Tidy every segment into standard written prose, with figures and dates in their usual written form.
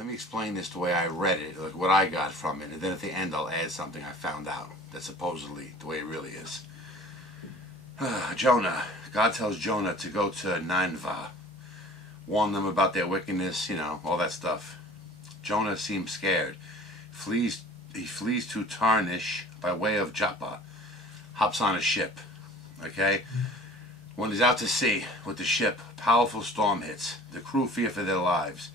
Let me explain this the way I read it, like what I got from it, and then at the end I'll add something I found out that's supposedly the way it really is. Jonah. God tells Jonah to go to Nineveh, warn them about their wickedness, all that stuff. Jonah seems scared. He flees to Tarshish by way of Joppa, hops on a ship. Okay? When he's out to sea with the ship, powerful storm hits. The crew fear for their lives.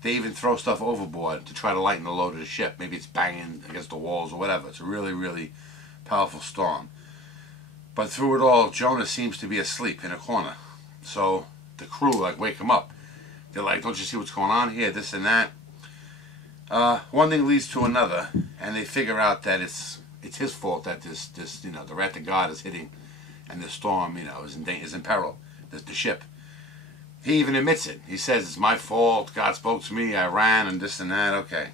They even throw stuff overboard to try to lighten the load of the ship. Maybe it's banging against the walls or whatever. It's a really, really powerful storm. But through it all, Jonah seems to be asleep in a corner. So the crew wake him up. They're like, don't you see what's going on here? This and that. One thing leads to another, and they figure out that it's his fault that this the wrath of God is hitting, and the storm is in peril. The ship. He even admits it. He says, it's my fault. God spoke to me. I ran and this and that. Okay.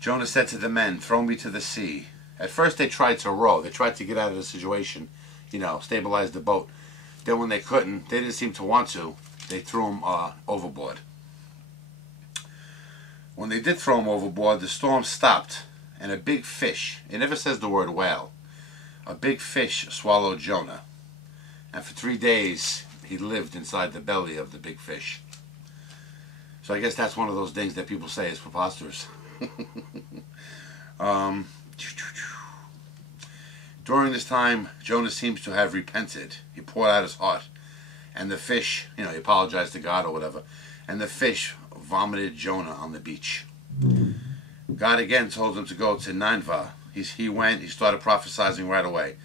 Jonah said to the men, throw me to the sea. At first they tried to row. They tried to get out of the situation, stabilize the boat. Then when they couldn't, they didn't seem to want to. They threw him overboard. When they did throw him overboard, the storm stopped, and a big fish, it never says the word whale, a big fish swallowed Jonah. And for 3 days, he lived inside the belly of the big fish. So I guess that's one of those things that people say is preposterous. During this time, Jonah seems to have repented. He poured out his heart. And the fish, he apologized to God or whatever. And the fish vomited Jonah on the beach. God again told him to go to Nineveh. He went, he started prophesying right away.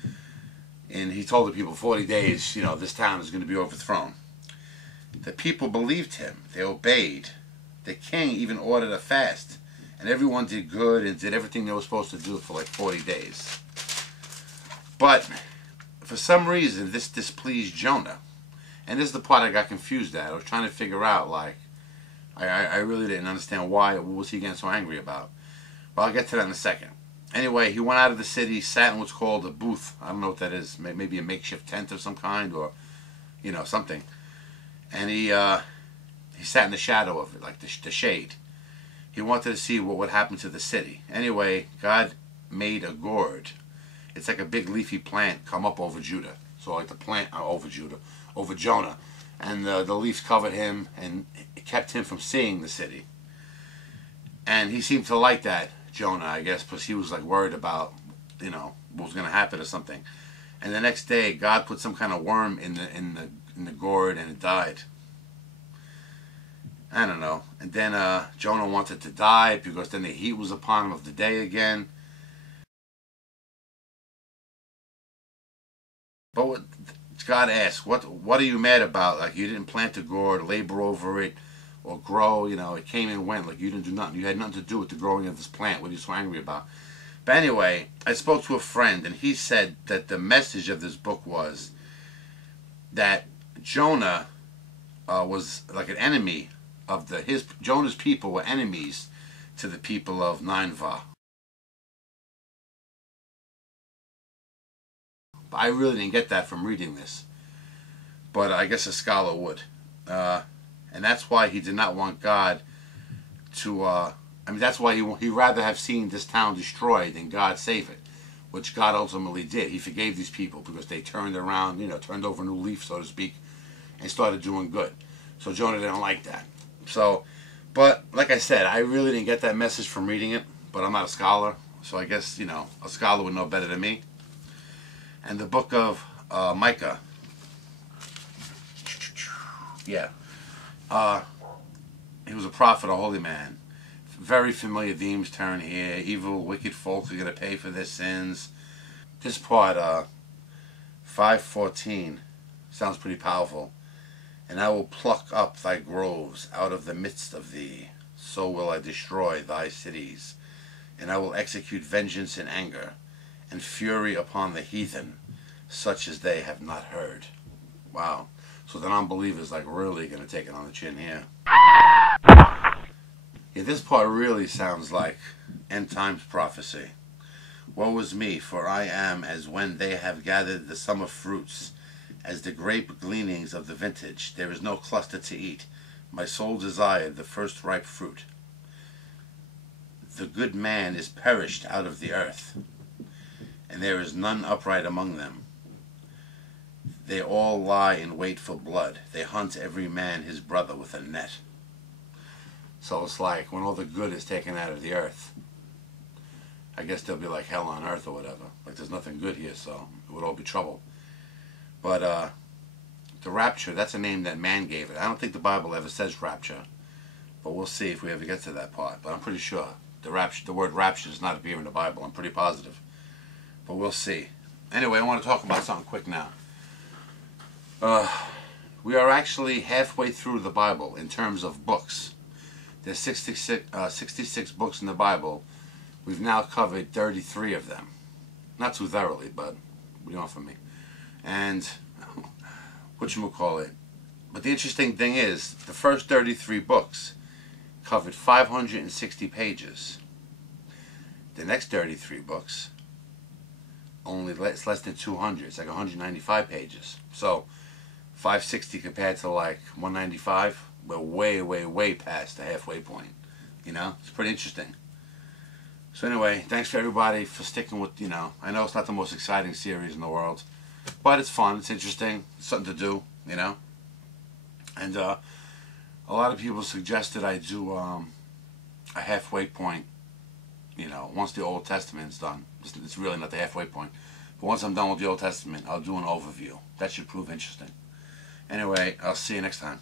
And he told the people, 40 days, this town is going to be overthrown. The people believed him. They obeyed. The king even ordered a fast. And everyone did good and did everything they were supposed to do for 40 days. But for some reason, this displeased Jonah. And this is the part I got confused at. I was trying to figure out, I really didn't understand why. What was he getting so angry about? Well, I'll get to that in a second. Anyway, he went out of the city, sat in what's called a booth. I don't know what that is. Maybe a makeshift tent of some kind, or, something. And he sat in the shadow of it, like the shade. He wanted to see what would happen to the city. Anyway, God made a gourd. It's like a big leafy plant come up over Judah. So like the plant over Jonah. And the leaves covered him and it kept him from seeing the city. And he seemed to like that, Jonah, I guess, because he was worried about, what was going to happen or something. And the next day, God put some kind of worm in the gourd and it died. I don't know. And then Jonah wanted to die because then the heat was upon him of the day again. But what God asked, what are you mad about? You didn't plant the gourd, labor over it, or grow, it came and went. You didn't do nothing. You had nothing to do with the growing of this plant. What are you so angry about? But anyway, I spoke to a friend, and he said that the message of this book was that Jonah was like an enemy of Jonah's people were enemies to the people of Nineveh. But I really didn't get that from reading this. But I guess a scholar would. And that's why he did not want God to... that's why he'd rather have seen this town destroyed than God save it. Which God ultimately did. He forgave these people because they turned around, turned over a new leaf, so to speak, and started doing good. So Jonah didn't like that. But like I said, I really didn't get that message from reading it. But I'm not a scholar. So I guess, a scholar would know better than me. And the book of Micah. Yeah. He was a prophet, a holy man. Very familiar themes turn here. Evil, wicked folks are going to pay for their sins. This part, 5:14, sounds pretty powerful. And I will pluck up thy groves out of the midst of thee. So will I destroy thy cities. And I will execute vengeance in anger, and fury upon the heathen, such as they have not heard. Wow. So the non-believers really going to take it on the chin here. Yeah, this part really sounds like end times prophecy. Woe is me, for I am as when they have gathered the summer fruits, as the grape gleanings of the vintage. There is no cluster to eat. My soul desired the first ripe fruit. the good man is perished out of the earth, and there is none upright among them. They all lie in wait for blood. They hunt every man his brother with a net. So it's like when all the good is taken out of the earth, I guess there'll be like hell on earth or whatever. Like there's nothing good here, so it would all be trouble. But the rapture, that's a name that man gave it. I don't think the Bible ever says rapture, but we'll see if we ever get to that part. But I'm pretty sure the word rapture does not appear in the Bible. I'm pretty positive. But we'll see. Anyway, I want to talk about something quick now. We are actually halfway through the Bible in terms of books. There's 66 books in the Bible. We've now covered 33 of them. Not too thoroughly, but what do you want from me? And whatchamacallit. But the interesting thing is, the first 33 books covered 560 pages. The next 33 books, it's less than 200. It's like 195 pages. So 560 compared to like 195, we're way, way, way past the halfway point. You know, it's pretty interesting. So anyway, thanks for everybody for sticking with, I know it's not the most exciting series in the world, but it's fun, it's interesting, it's something to do, And a lot of people suggested I do a halfway point, once the Old Testament's done. It's really not the halfway point. But once I'm done with the Old Testament, I'll do an overview. That should prove interesting. Anyway, I'll see you next time.